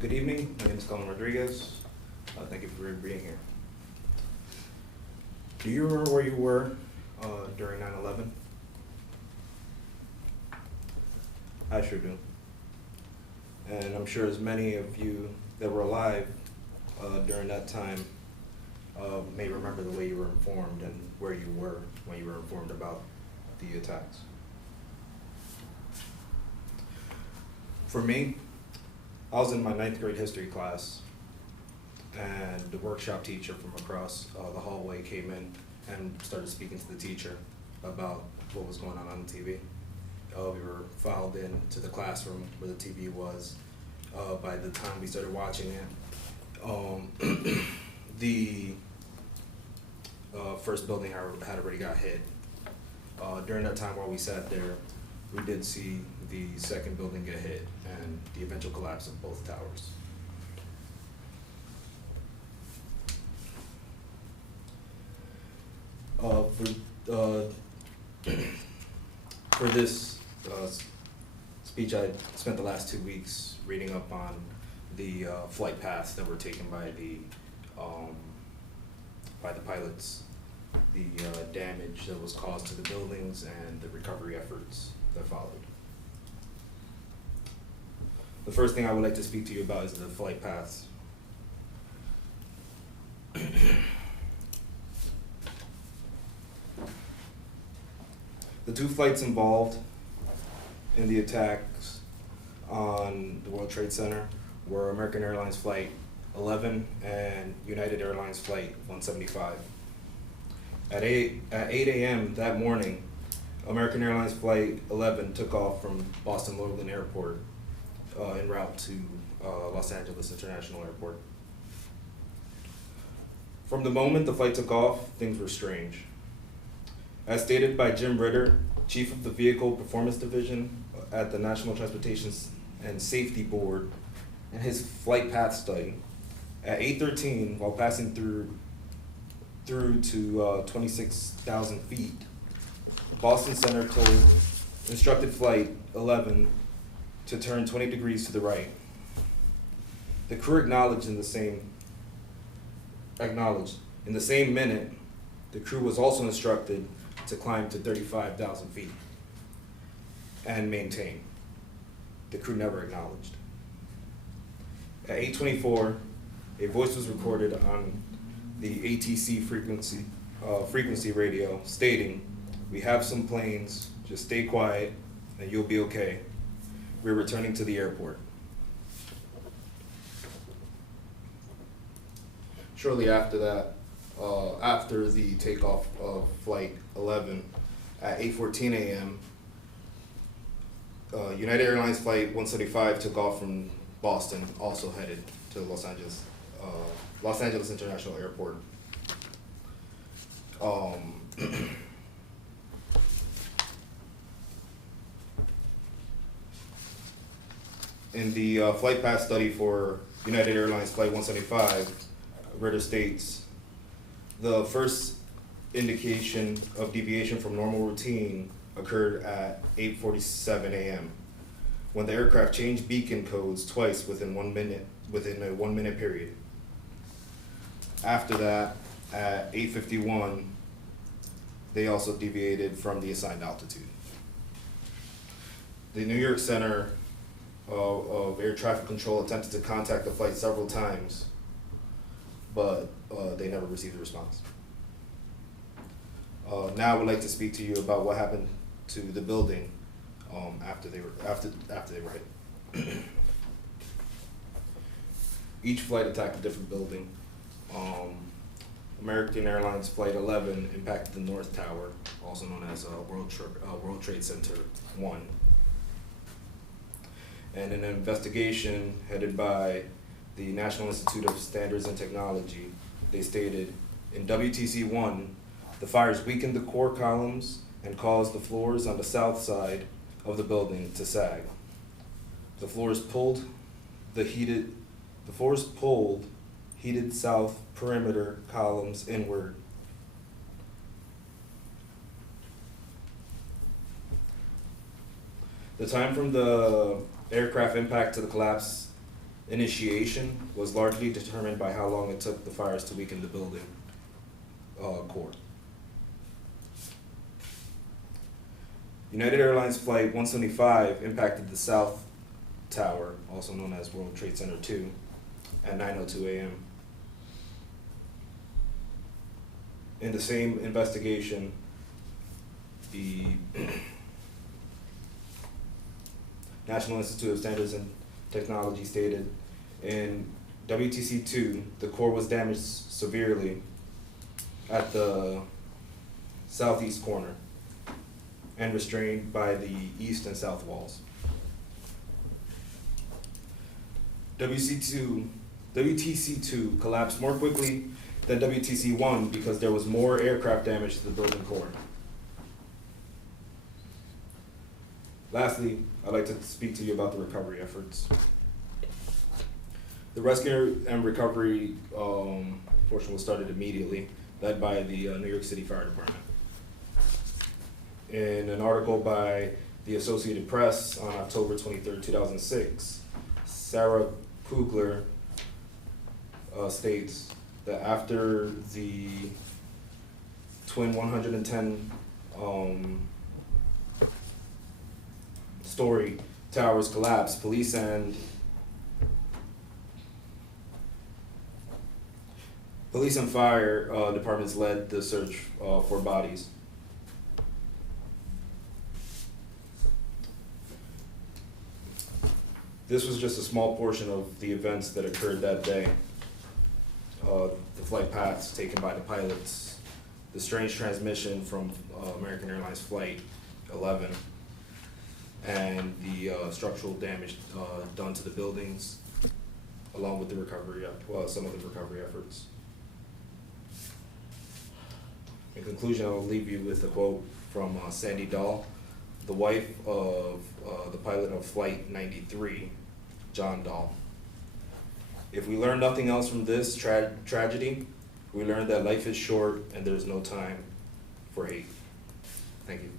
Good evening. My name is Colin Rodriguez. Thank you for being here. Do you remember where you were during 9/11? I sure do. And I'm sure as many of you that were alive during that time may remember the way you were informed and where you were when you were informed about the attacks. For me, I was in my 9th grade history class, and the workshop teacher from across the hallway came in and started speaking to the teacher about what was going on the TV. We were filed into the classroom where the TV was. By the time we started watching it, the first building had already got hit. During that time while we sat there, we did see the second building get hit and the eventual collapse of both towers. For this speech, I spent the last 2 weeks reading up on the flight paths that were taken by the pilots, the damage that was caused to the buildings, and the recovery efforts that followed. The first thing I would like to speak to you about is the flight paths. The two flights involved in the attacks on the World Trade Center were American Airlines Flight 11 and United Airlines Flight 175. At 8 a.m. that morning, American Airlines Flight 11 took off from Boston Logan Airport en route to Los Angeles International Airport. From the moment the flight took off, things were strange. As stated by Jim Ritter, Chief of the Vehicle Performance Division at the National Transportation and Safety Board, in his flight path study, at 8:13, while passing through to 26,000 feet, Boston Center instructed Flight 11 to turn 20 degrees to the right. The crew acknowledged in the same minute, the crew was also instructed to climb to 35,000 feet and maintain. The crew never acknowledged. At 8:24, a voice was recorded on the ATC frequency radio stating, "We have some planes, just stay quiet and you'll be okay. We're returning to the airport." Shortly after that, after the takeoff of Flight 11, at 8:14 a.m., United Airlines Flight 175 took off from Boston, also headed to Los Angeles International Airport. In the flight path study for United Airlines Flight 175, Ritter states, "The first indication of deviation from normal routine occurred at 8:47 a.m. when the aircraft changed beacon codes twice within a 1 minute period. After that, at 8:51, they also deviated from the assigned altitude." The New York Center of Air Traffic Control attempted to contact the flight several times, but they never received a response. Now I would like to speak to you about what happened to the building after they were hit. Each flight attacked a different building. American Airlines Flight 11 impacted the North Tower, also known as World Trade Center 1. And in an investigation headed by the National Institute of Standards and Technology, they stated, in WTC-1, the fires weakened the core columns and caused the floors on the south side of the building to sag. The floors pulled heated south perimeter columns inward. The time from the aircraft impact to the collapse initiation was largely determined by how long it took the fires to weaken the building core. United Airlines Flight 175 impacted the South Tower, also known as World Trade Center 2, at 9:02 a.m. In the same investigation, the National Institute of Standards and Technology stated in WTC-2, the core was damaged severely at the southeast corner and restrained by the east and south walls. WTC-2 collapsed more quickly than WTC-1 because there was more aircraft damage to the building core. Lastly, I'd like to speak to you about the recovery efforts. The rescue and recovery portion was started immediately, led by the New York City Fire Department. In an article by the Associated Press on October 23rd, 2006, Sarah Kugler states that after the twin 110 story towers collapsed, police and fire departments led the search for bodies. This was just a small portion of the events that occurred that day. The flight paths taken by the pilots, the strange transmission from American Airlines Flight 11, and the structural damage done to the buildings, along with the recovery, some of the recovery efforts. In conclusion, I will leave you with a quote from Sandy Dahl, the wife of the pilot of Flight 93, John Dahl. If we learn nothing else from this tragedy, we learn that life is short and there's no time for hate. Thank you.